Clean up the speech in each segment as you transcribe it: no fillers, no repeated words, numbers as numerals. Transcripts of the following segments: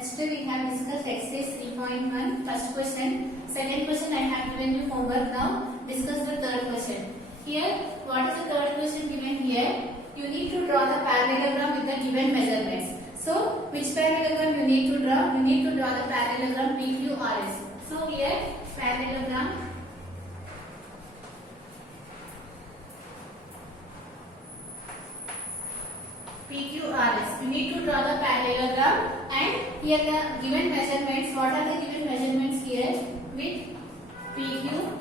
Yesterday we have discussed exercise 3.1 first question. Second question I have given you homework now. Discuss the third question. Here, what is the third question given here? You need to draw the parallelogram with the given measurements. So, which parallelogram you need to draw? You need to draw the parallelogram PQRS. So, here parallelogram PQRS. You need to draw the parallelogram and here the given measurements. What are the given measurements here? With PQ,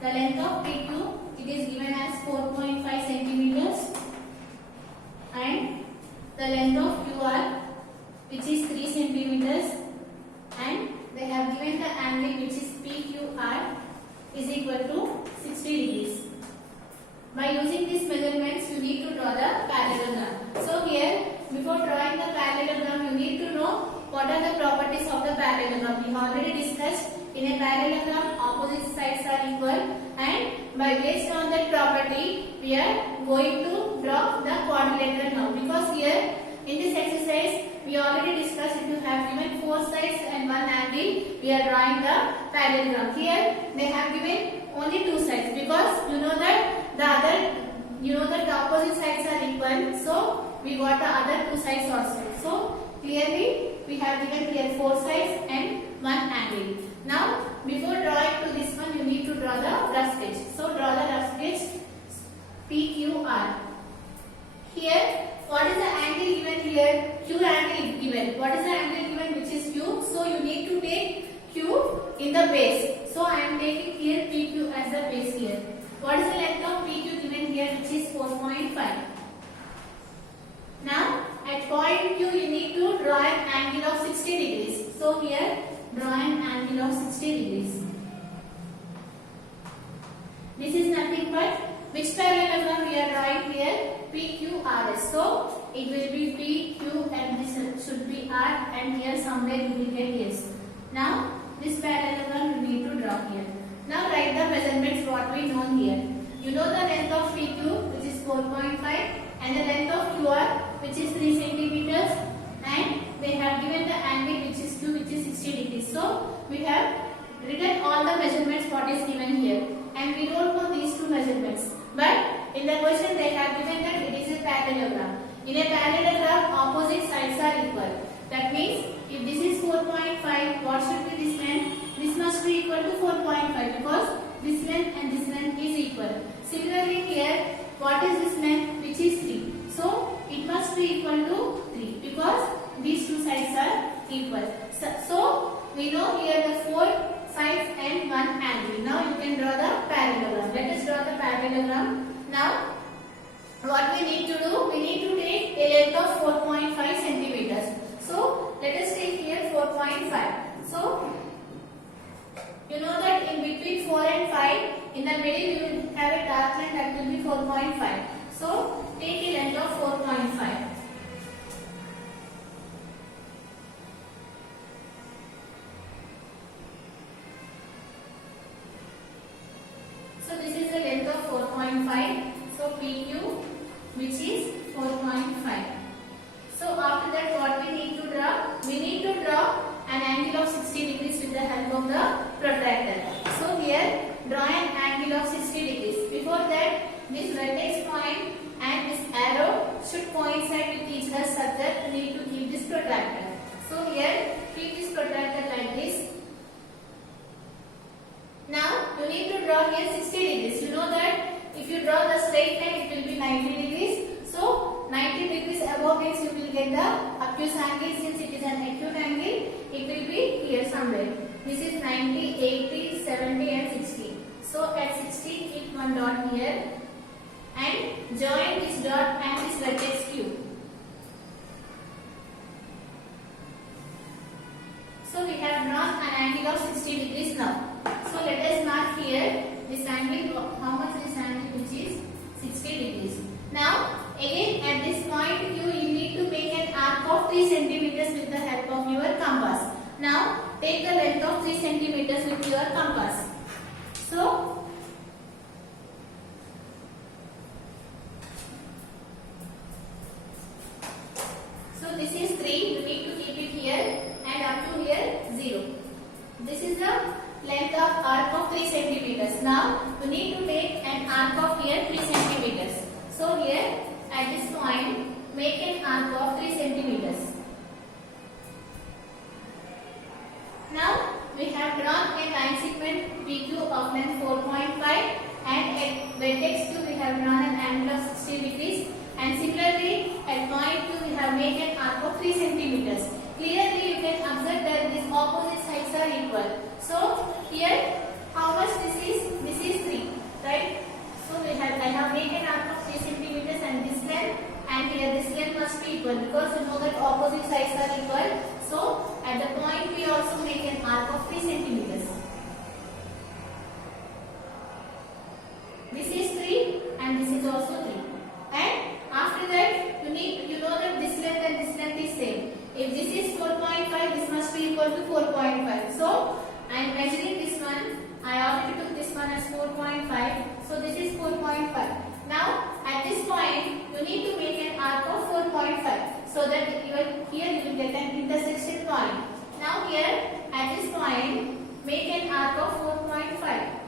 the length of PQ it is given as 4.5 centimeters and the length of QR which is 3 centimeters and they have given the angle which is PQR is equal to 60 degrees. By using these measurements, you need to draw the parallelogram. So here, before drawing the parallelogram, you need to know what are the properties of the parallelogram. We have already discussed in a parallelogram, opposite sides are equal, and by based on that property, we are going to draw the quadrilateral now. Because here, in this exercise, we already discussed if you have given 4 sides and 1 angle, we are drawing the parallelogram. Here, they have given only 2 sides because you know that the opposite sides are equal, so we got the other 2 sides also. So clearly we have given here 4 sides and 1 angle. Now before drawing to this one, you need to draw the rough sketch. So draw the rough sketch PQR. Here, what is the angle given here? Q angle given. What is the angle given which is Q? So you need to take Q in the base. So I am taking here PQ as the base here. What is the length of PQ given here which is 4.5. Now at point Q you need to draw an angle of 60 degrees. So here draw an angle of 60 degrees. This is nothing but which parallelogram we are drawing here? PQRS. So it will be PQ and this should be R and here somewhere you will get S. Now this parallelogram you need to draw here. Now write the measurements what we know here. You know the length of PQ which is 4.5 and the length of QR which is 3 centimeters and they have given the angle which is Q which is 60 degrees. So we have written all the measurements what is given here and we don't know these 2 measurements. But in the question they have given that it is a parallelogram. In a parallelogram opposite sides are equal. That means if this is 4.5, what should be this length? This must be equal to 4.5 because this length and this length is equal. Similarly here, what is this length which is 3? So it must be equal to 3 because these 2 sides are equal. So we know here the 4 sides and 1 angle. Now you can draw the parallelogram. Let us draw the parallelogram. Now what we need to do? We need to take a length of 4.5 centimeters. So let us take here 4.5. So you know that in between 4 and 5, in the middle you will have a dark line that will be 4.5. So take a length of 4.5. So this is the length of 4.5. So PQ which is 4.5. So after that what we need to draw? We need to draw an angle of 60 degrees with the help of the protractor. So here draw an angle of 60 degrees. Before that this vertex point and this arrow should coincide with each other such that we need to keep this protractor. So here keep this protractor like this. Now you need to draw here 60 degrees. You know that if you draw the straight line it will be 90 degrees. So 90 degrees above this you will get the obtuse angle. Since it is an acute angle, it will be here somewhere. This is 90, 80, 70 and 60. So at 60 keep one dot here and join this dot and this vertex Q. So we have drawn an angle of 60 degrees now. So let us mark here this angle, how much this angle which is 60 degrees. Now again at this point you need to make an arc of 3 centimeters with the help of your compass. Now take the length of 3 centimeters with your compass. So this is 3. You need to keep it here and 3 centimeters. Clearly you can observe that these opposite sides are equal. So here how much this is? This is 3, right? So I have made an arc of 3 centimeters and this length, and here this length must be equal because you know that opposite sides are equal. So at the point we also make an arc of 3 centimeters. This is 3 and this is also 3. And after that you know that this length and this length is same. If this is 4.5, this must be equal to 4.5. So I am measuring this one. I already took this one as 4.5. So this is 4.5. Now at this point you need to make an arc of 4.5 so that here you will get an intersection point. Now here at this point make an arc of 4.5.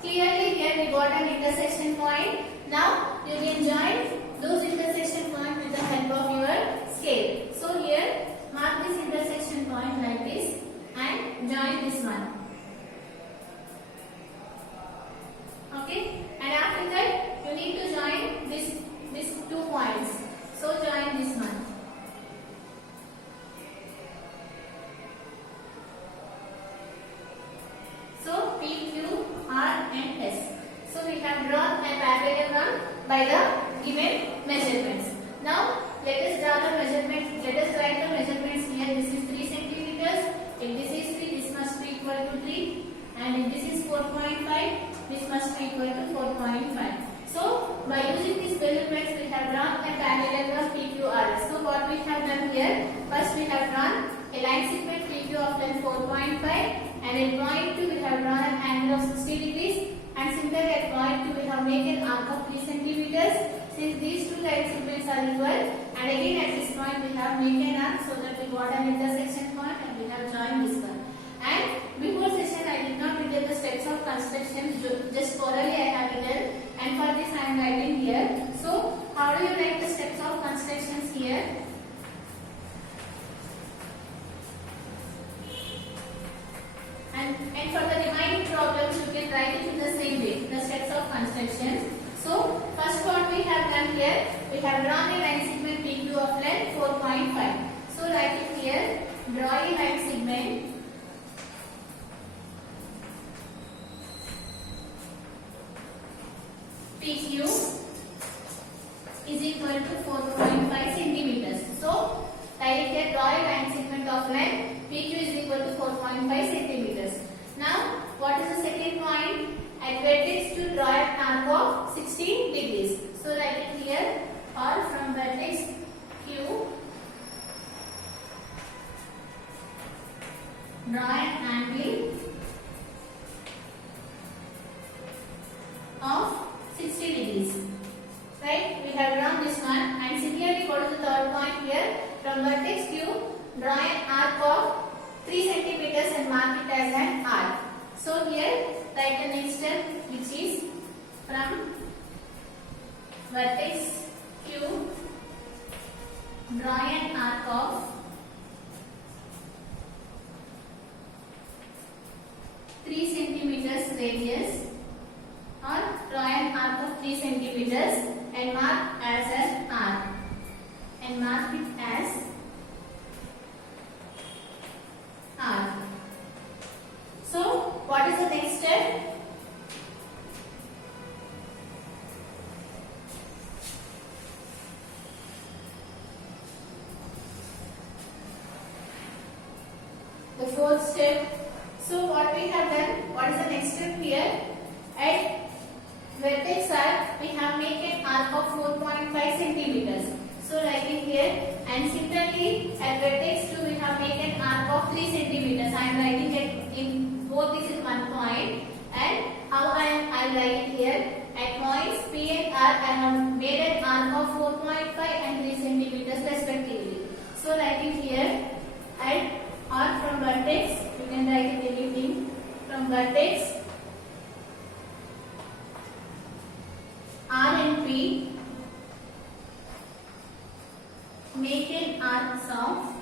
Clearly here we got an intersection point. Now you can join those intersection points with the help of your scale. So here mark this intersection point like this and join this one. Okay, and after that you need to join these 2 points. So join this one. So P, Q, R and S. So we have drawn a parallelogram by the given measurements. Now let us draw the measurements. Let us write the measurements here. This is 3 centimeters. If this is 3, this must be equal to 3. And if this is 4.5, this must be equal to 4.5. So by using these measurements, we have drawn a parallelogram PQRS. So what we have done here, first we have drawn a line segment PQ of length 4.5, and at point 2 we have drawn an angle of 60 degrees, and similarly at point 2 we have made an arc of 3 centimeters. Since these two line segments are equal, and again at this point we have made an arc so that we got an intersection point and we have joined this one. And before session I did not write the steps of construction, just orally I have written, and for this I am writing here. So how do you write the steps of constructions here? And for the remaining problems you can write it in the same way, the steps of construction. So first what we have done here, we have drawn a line segment PQ of length 4.5. So write it here, draw a line segment PQ is equal to 4.5 centimeters. So write here, draw a line segment of length PQ is equal to 4.5 centimeters. Now what is the second point? At vertex to draw an arc of 60 degrees. So write it here, or from vertex Q draw an angle of 60 degrees. Right? We have drawn this one, and similarly go to the third point here. From vertex Q draw an arc of 3 centimeters and mark it as an arc. So here write the next step, which is from vertex Q draw an arc of 3 centimeters radius, or draw an arc of 3 centimeters and mark as an arc, and mark it as arc. So what is the next step? The fourth step. So what we have done, what is the next step here? At vertex R, we have made an arc of 4.5 centimeters. So write it here, and similarly at vertex 2 we have made an arc of 3 centimeters. I am writing it in both these in one point, and how I write it here. At points P and R, I have made an arc of 4.5 and 3 centimeters respectively. So write it here, at or from vertex, you can write it anything. From vertex R and P, make an arc of,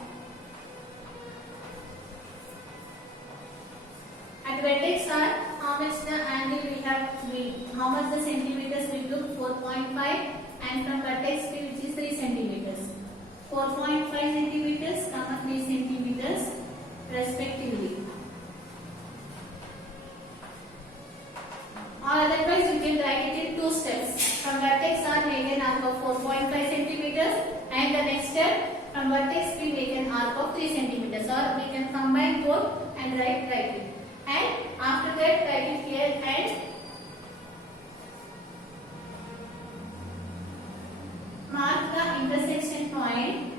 at vertex R, how much the angle we have, how much the centimeters we took, 4.5, and from vertex P, which is 3 centimeters. 4.5 centimeters, 3 centimeters respectively. Or otherwise you can write it in two steps. From vertex R make an arc of 4.5 centimeters and the next step from vertex P make an arc of 3 centimeters, or we can combine both and write it. And after that write it here and mark the intersection point.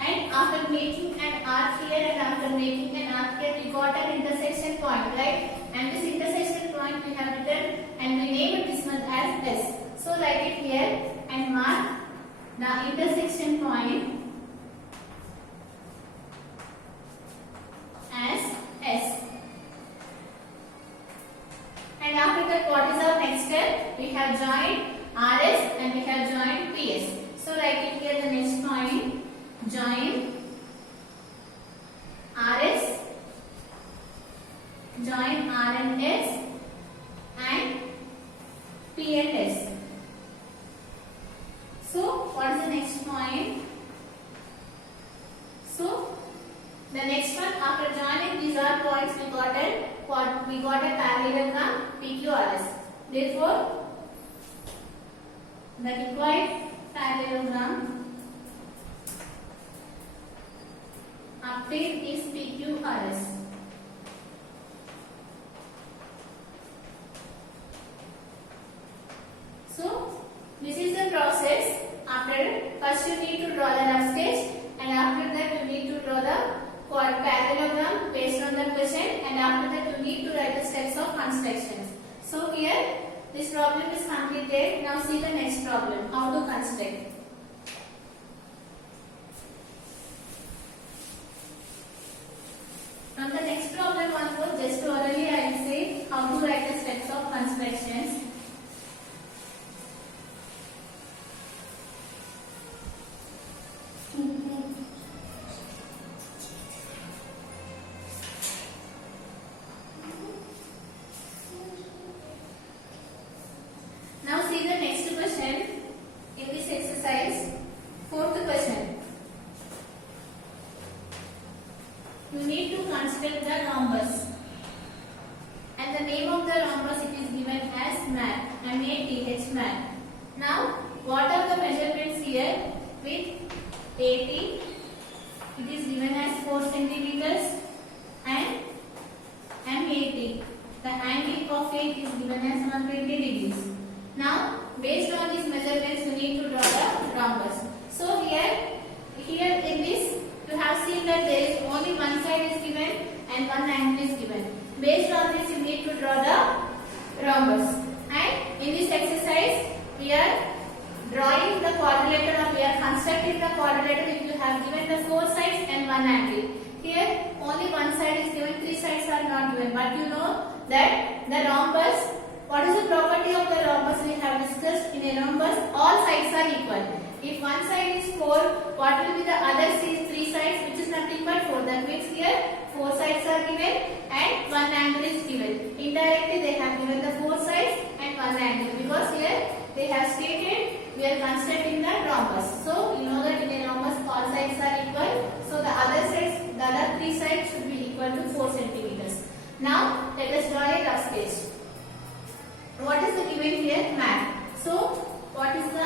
And after making an arc here and after making an arc here, we got an intersection point, right? And this intersection point we have written and we named this one as S. So write it here and mark the intersection point as S. And after that, what is our next step? We have joined RS and we have joined PS. So write it here, the next point, join RS, join R and S and P and S. So what is the next point? So the next one, after joining these are points, we got a parallelogram PQRS. Therefore, the required parallelogram obtained is PQRS. So this is the process. After first you need to draw the rough sketch, and after that you need to draw the parallelogram based on the question, and after that you need to write the steps of constructions. So here this problem is completed. Now see the next problem, how to construct. From the next problem onwards, just orally I will say how to write the steps of constructions. Now see the next question in this exercise, fourth question. You need to construct the rhombus, and the name of the rhombus it is given as MAT, M-A-T-H, MAT. Now what are the measurements here? With AT it is given as 4 centimeters and MAT, the angle of it is given as 120 degrees. Now based on these measurements you need to draw the rhombus. So here in this you have seen that there is only one side is given and one angle is given. Based on this you need to draw the rhombus. And in this exercise we are drawing the quadrilateral, or we are constructing the quadrilateral if you have given the 4 sides and one angle. Here only one side is given, 3 sides are not given, but you know that the rhombus, what is the property of the rhombus we have discussed? In a rhombus all sides are equal. If one side is 4, what will be the other 3 sides, which is nothing but 4. That means here 4 sides are given and one angle is given. Indirectly they have given the 4 sides and one angle, because here they have stated we are constructing the rhombus. So you know that in a rhombus all sides are equal. So the other 3 sides should be equal to 4 centimeters. Now let us draw a rough sketch. What is the given here? MAT. So what is the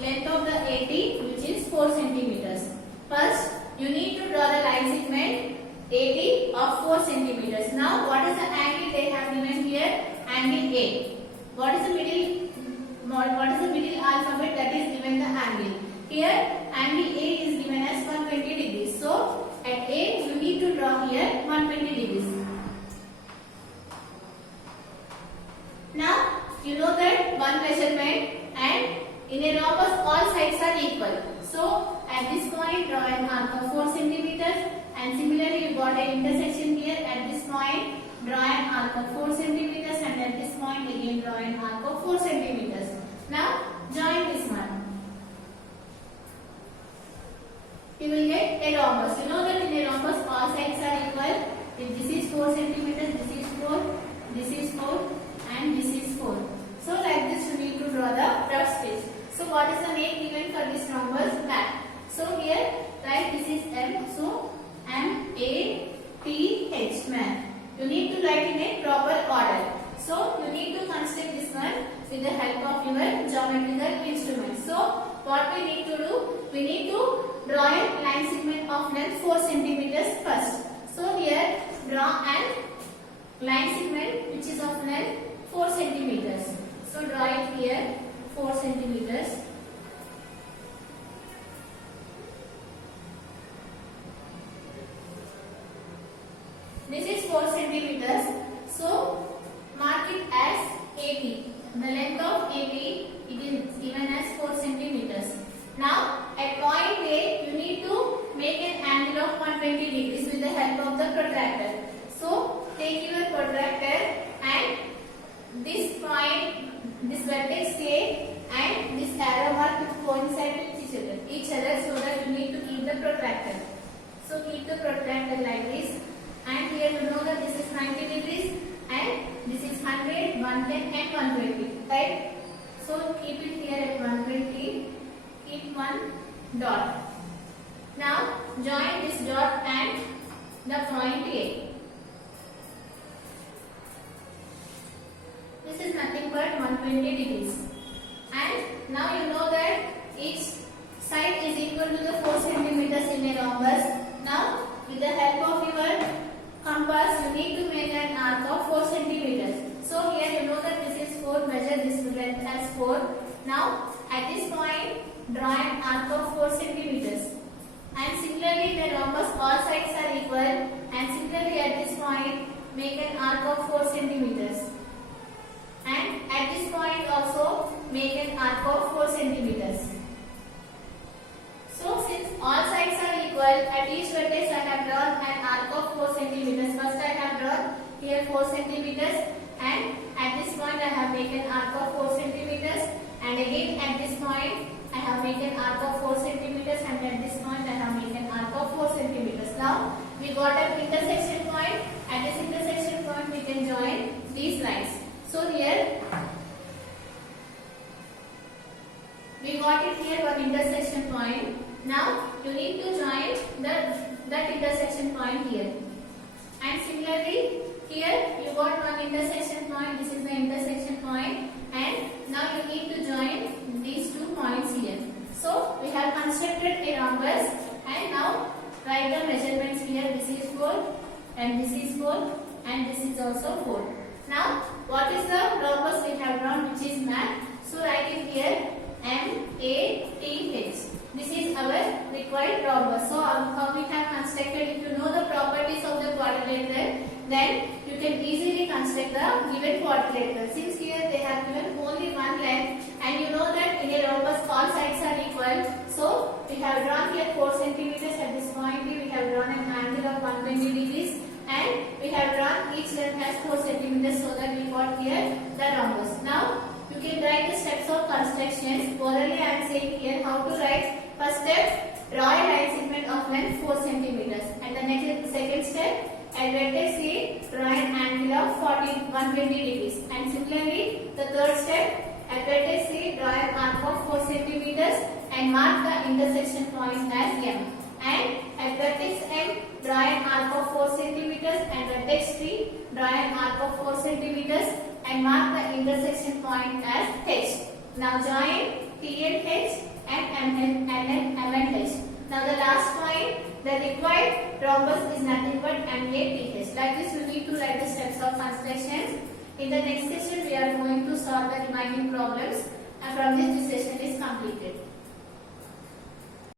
length of the AT, which is 4 centimeters. First you need to draw the line segment AT of 4 centimeters. Now what is the angle they have given here? Angle A. What is the middle alphabet that is given the angle? Here angle A is given as 120 degrees. So at A you need to draw here 120 degrees. Now you know that one measurement, and in a rhombus all sides are equal. So at this point draw an arc of 4 centimeters, and similarly you got an intersection here. At this point draw an arc of 4 centimeters, and at this point again draw an arc of 4 centimeters. Now join this one. You will get a rhombus. You know that in a rhombus all sides are equal. If this is 4 centimeters, this is 4, this is 4 and this is 4. So like this you need to draw the rough sketch. So what is the name given for this rhombus? MAT. So here write this is M. So M-A-T-H, mat. You need to write in a proper order. So you need to construct this one with the help of your geometrical instrument. So what we need to do? We need to draw a line segment of length 4 centimeters first. So here draw an line segment which is of length 4 centimeters. So draw it here 4 centimeters. This is 4 centimeters. So mark it as AP. The length of AP it is given as 4 centimeters. Now at point A you need to make an angle of 120 degrees with the help of the protractor. So take your protractor and this point, this vertex A and this arrow mark will coincide with each other so that you need to keep the protractor. So keep the protractor like this, and here you know that this is 90 degrees and this is 100, 110 and 120, right? So keep it here at 120, keep one dot. Now join this dot and the point A. This is nothing but 120 degrees. And now you know that each side is equal to the 4 centimeters in a rhombus. Now with the help of your compass you need to make an arc of 4 centimeters. So here you know that this is 4, measure this length as 4. Now at this point draw an arc of 4 centimeters. And similarly in a rhombus all sides are equal, and similarly at this point make an arc of 4 centimeters. And at this point also make an arc of 4 centimeters. So since all sides are equal, at each vertex I have drawn an arc of 4 centimeters. First I have drawn here 4 centimeters, and at this point I have made an arc of 4 centimeters, and again at this point I have made an arc of 4 centimeters, and at this point I have made an arc of 4 centimeters. Now we got an intersection point. At this intersection point we can join these lines. So here we got it here one intersection point. Now you need to join that intersection point here. And similarly here you got one intersection point. This is the intersection point, and now you need to join these 2 points here. So we have constructed a rhombus, and now write the measurements here. This is 4 and this is 4 and this is also 4. Now what is the rhombus we have drawn, which is mat? So write it here M-A-T-H. This is our required rhombus. So how we have constructed, if you know the properties of the quadrilateral, then you can easily construct the given quadrilateral. Since here they have given only one length, and you know that in a rhombus all sides are equal. So we have drawn here 4 centimeters. At this point we have drawn an angle of 120 degrees, and we have drawn each length as 4 centimeters so that we got here the rhombus. Now you can write the steps of constructions. Orally I am saying here how to write. First step, draw a line segment of length 4 centimeters, and the second step, at vertex C draw an angle of 120 degrees, and similarly the third step, at vertex C draw an arc of 4 centimeters and mark the intersection point as M, and at vertex M draw an arc of 4 centimeters, and vertex T draw an arc of 4 centimeters and mark the intersection point as H. Now join T and H and M and H. Now the last point, the required rhombus is nothing but M-A-T-H. Like this you need to write the steps of constructions. In the next session we are going to solve the remaining problems, and from this session is completed.